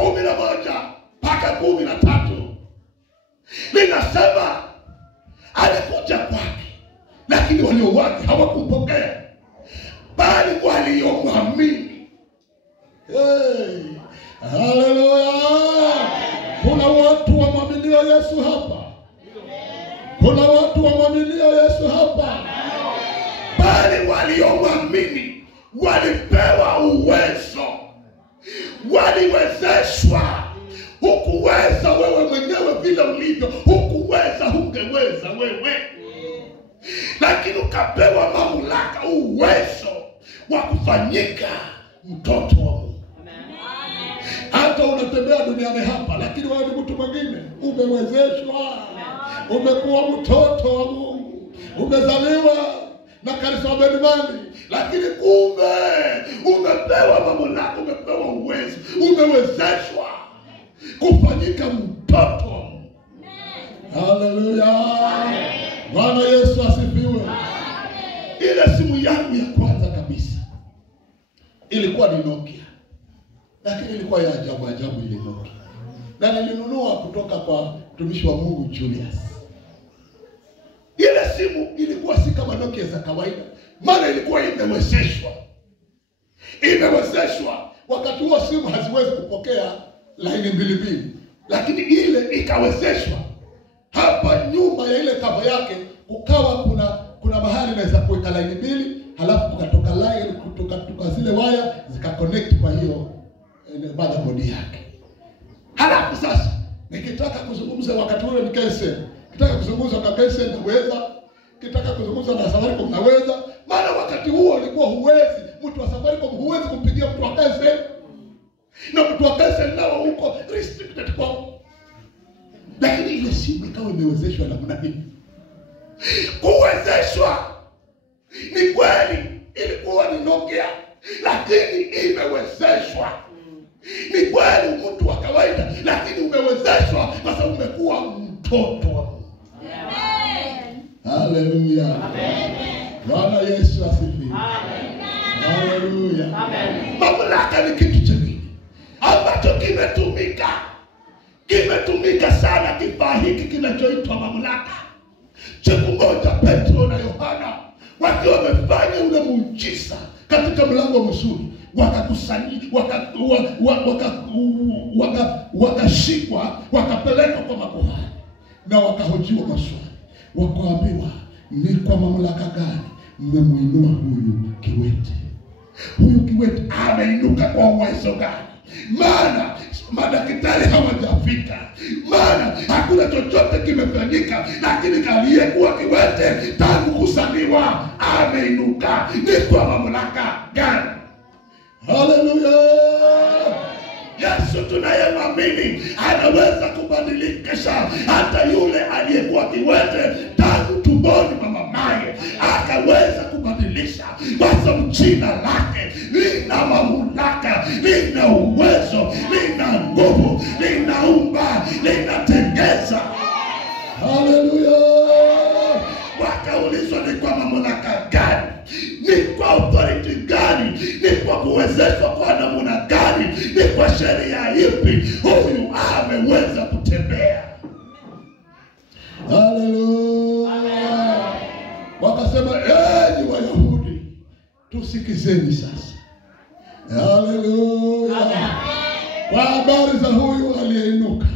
11 mpaka 13 linasema alikuja kwake, lakini walio wake hawakumpokea, bali waliomwamini. Haleluya! Kuna watu wamwaminio Yesu hapa. Kuna watu wamwaminio Yesu hapa. Bali waliomwamini walipewa uwezo, waliwezeshwa. Hukuweza wewe mwenyewe vile ulivyo, hukuweza, hungeweza wewe, lakini ukapewa mamlaka, uwezo wa kufanyika mtoto wa Mungu. Hata unatembea duniani hapa, lakini wewe ni mtu mwingine, umewezeshwa, umekuwa mtoto wa Mungu, umezaliwa na kanisa wa Benimani, lakini kumbe umepewa mamlaka, umepewa uwezo, umewezeshwa kufanyika mtoto wa Mungu. Haleluya! Bwana Yesu asifiwe. Ile simu yangu ya kwanza kabisa ilikuwa ni Nokia, lakini ilikuwa ya ajabu ile Nokia, na nilinunua kutoka kwa mtumishi wa Mungu Julius. Ile simu ilikuwa si kama Nokia za kawaida, maana ilikuwa imewezeshwa. Wakati huo simu haziwezi kupokea laini mbili, lakini ile ikawezeshwa. Hapa nyuma ya ile kava yake ukawa kuna mahali naweza kuweka laini mbili, halafu kukatoka line kutoka zile waya zikaconnect kwa hiyo motherboard yake. Halafu sasa nikitaka kuzungumza wakati ule nikitaka kuzungumza kwa KSN naweza, nikitaka kuzungumza na Safaricom naweza, maana wakati huo ulikuwa huwezi, mtu wa Safaricom huwezi kumpigia mtu wa KSN, na mtu wa KSN nao huko restricted kwa. Lakini ile simu ikawa imewezeshwa namna hii. Kuwezeshwa ni kweli, ilikuwa ni Nokia, lakini imewezeshwa. Ni kweli mtu wa kawaida, lakini umewezeshwa kwa sababu umekuwa mtoto wa Mungu. Amen. Haleluya. Amen. Bwana Yesu asifiwe. Amen. Haleluya. Amen. Mamlaka ni kitu cha nini ambacho kimetumika sana, kifaa hiki kinachoitwa mamlaka. Siku moja Petro na Yohana wakiwa wamefanya ule muujiza katika mlango mzuri, wakashikwa, wakapelekwa kwa makuhani na wakahojiwa maswali. Wakaambiwa, ni kwa mamlaka gani mmemuinua huyu kiwete? Huyu kiwete ameinuka kwa uwezo gani? Maana madaktari hawajafika, maana hakuna chochote kimefanyika, lakini aliyekuwa kiwete tangu kuzaliwa ameinuka. Ni kwa mamlaka gani? Haleluya! Yesu tunayemwamini anaweza kubadilisha hata yule aliyekuwa kiwete tangu tumboni mwa mamaye, akaweza kubadilisha kwa sababu jina lake lina mamlaka, lina uwezo, lina nguvu, linaumba, linatengeza. Haleluya! Wakaulizwa, ni kwa mamlaka gani? Ni kwa authority gani? Ni kwa kuwezeshwa kwa namna gani? Ni kwa sheria ipi huyu ameweza kutembea? Haleluya! Wakasema, enyi Wayahudi, tusikizeni sasa. Haleluya! Kwa habari za huyu aliyeinuka,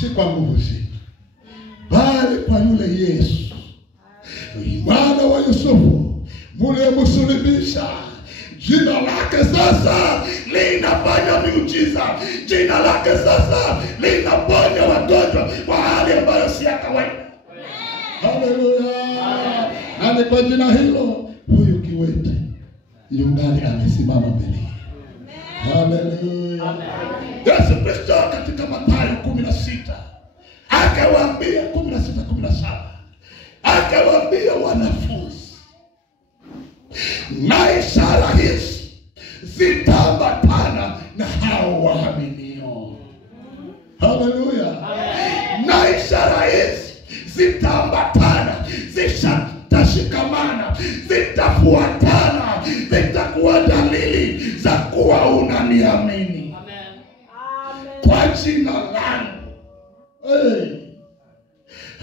si kwa nguvu zetu, bali kwa yule Yesu mwana wa Yusufu mliyemsulubisha. Jina lake sasa linafanya miujiza. Jina lake sasa linaponya wagonjwa kwa hali ambayo si ya kawaida. Haleluya! Na ni kwa jina hilo huyu kiwete yungali amesimama mbele. Haleluya! Yesu Kristo katika Mathayo 16 akawaambia, 16:17 akawaambia wanafunzi, na ishara hizi zitaambatana na hao waaminio. Haleluya! Na ishara hizi zitaambatana, zitashikamana, zitafuatana, zitakuwa dalili za kuwa unaniamini. kwa jina langu. Hey.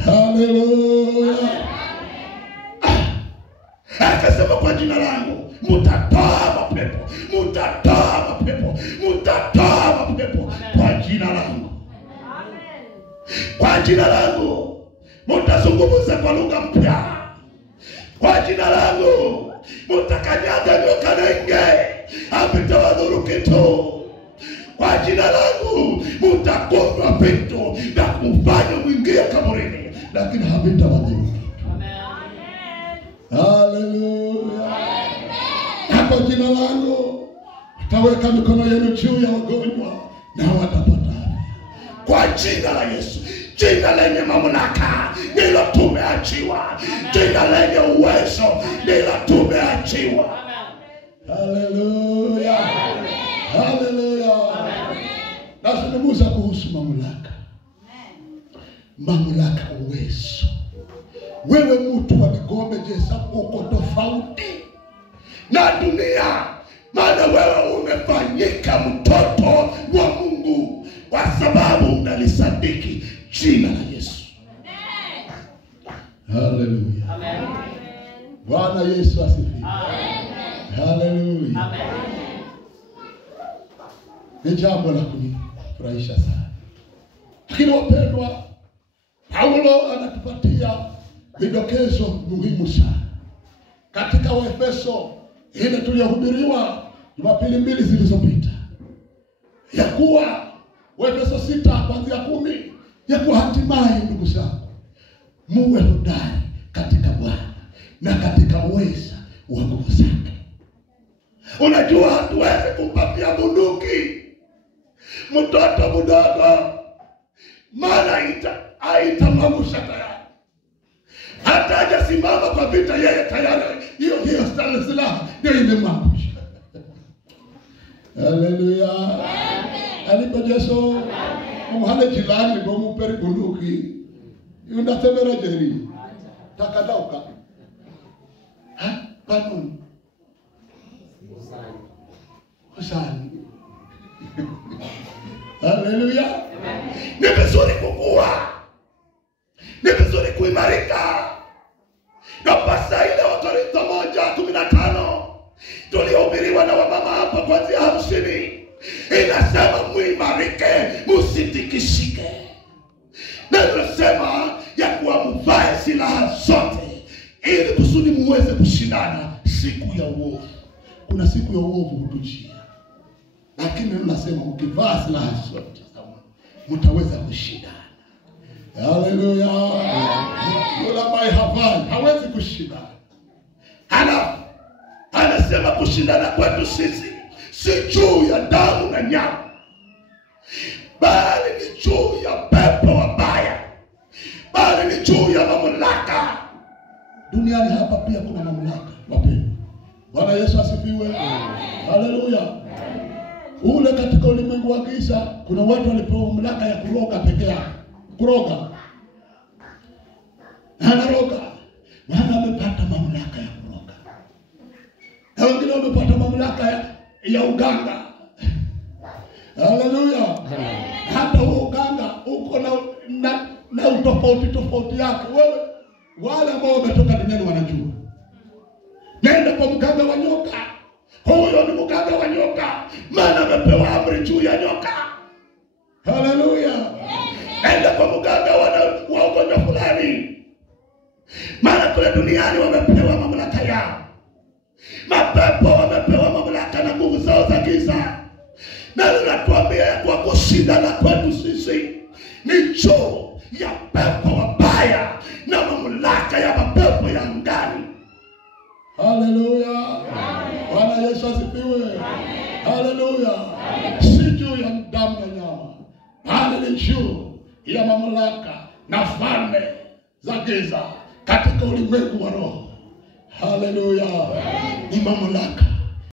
Haleluya. Akasema kwa jina langu mutatoa mapepo, mutatoa mapepo, mutatoa mapepo kwa jina langu. Amen. Kwa jina langu mutazungumza kwa lugha mpya. Kwa jina langu mutakanyaga nyoka na nge, hamtawadhuru kitu. Kwa jina langu mutakunywa vitu na kufanya mwingie kaburini, lakini hamtawadhuru. Haleluya. Na kwa jina langu taweka mikono yenu juu ya wagonjwa na watapata afya. Kwa jina la Yesu, jina lenye mamlaka, ndilo tumeachiwa. Jina lenye uwezo, ndilo tumeachiwa. Haleluya. Haleluya. Nazungumza kuhusu mamlaka. Mamlaka, uwezo. Wewe mtu wa Migombe, Jesabu, uko tofauti na dunia, maana wewe umefanyika mtoto wa Mungu kwa sababu unalisadiki jina la Yesu. Haleluya. Amen. Bwana Yesu asifiwe. Amen. Haleluya. Amen. Ni jambo la kunifurahisha sana. Lakini wapendwa, Paulo anatupatia vidokezo muhimu sana katika Waefeso ile tuliohubiriwa Jumapili mbili zilizopita, ya kuwa Waefeso 6 kuanzia 10, ya kuwa hatimaye ndugu zangu muwe hodari katika Bwana na katika uweza wa nguvu zake. Unajua hatuwezi kumpatia bunduki mtoto mdogo, maana haitamwangusha tayari. Hata hajasimama kwa vita, yeye tayari hiyo silaha ndio imemwangusha. Haleluya. Alipo Yesu umuhane jilani bomu peri bunduki yunda temera jeri takadauka panun Hosani. Haleluya. Ni vizuri kukua, ni vizuri kuimarika. Na pasa ile Wakorintho 1:15 tuliohubiriwa na wamama hapa kuanzia 50 inasema muimarike, msitikishike. Na inasema ya kuwa mvae silaha zote ili kusudi muweze kushindana siku ya uovu. Kuna siku ya uovu hutujia, lakini nasema mkivaa silaha zote mtaweza kushindana. Haleluya. Yule ambaye hawezi kushindana, anasema kushindana kwetu sisi si juu ya damu na nyama, bali ni juu ya pepo wabaya, bali ni juu ya mamlaka. Duniani hapa pia kuna mamlaka, wapendwa. Bwana Yesu asifiwe. Haleluya. Ule katika ulimwengu wa giza kuna watu walipewa mamlaka ya kuroga peke yao. Kuroga. Anaroga. Wana wamepata mamlaka ya kuroga. Na wengine wamepata mamlaka ya uganga. Haleluya. Hata huo uganga uko na utofauti yake. Wewe wale ambao wametoka duniani wanajua. Nenda kwa mganga wa nyoka. Huyo ni mganga wa nyoka, maana amepewa amri juu ya nyoka. Haleluya. Nenda kwa mganga wa ugonjwa fulani, maana kule duniani wamepewa mamlaka yao. Mapepo wamepewa mamlaka na nguvu zao za giza. Na tunatuambia ya kuwa kushindana kwetu sisi ni juu ya pepo wabaya na mamlaka ya mapepo ya angani. Haleluya. Bwana Yesu asifiwe. Haleluya. Si juu ya damu na nyama, bali ni juu ya mamlaka na falme za giza katika ulimwengu wa roho. Haleluya. Ni mamlaka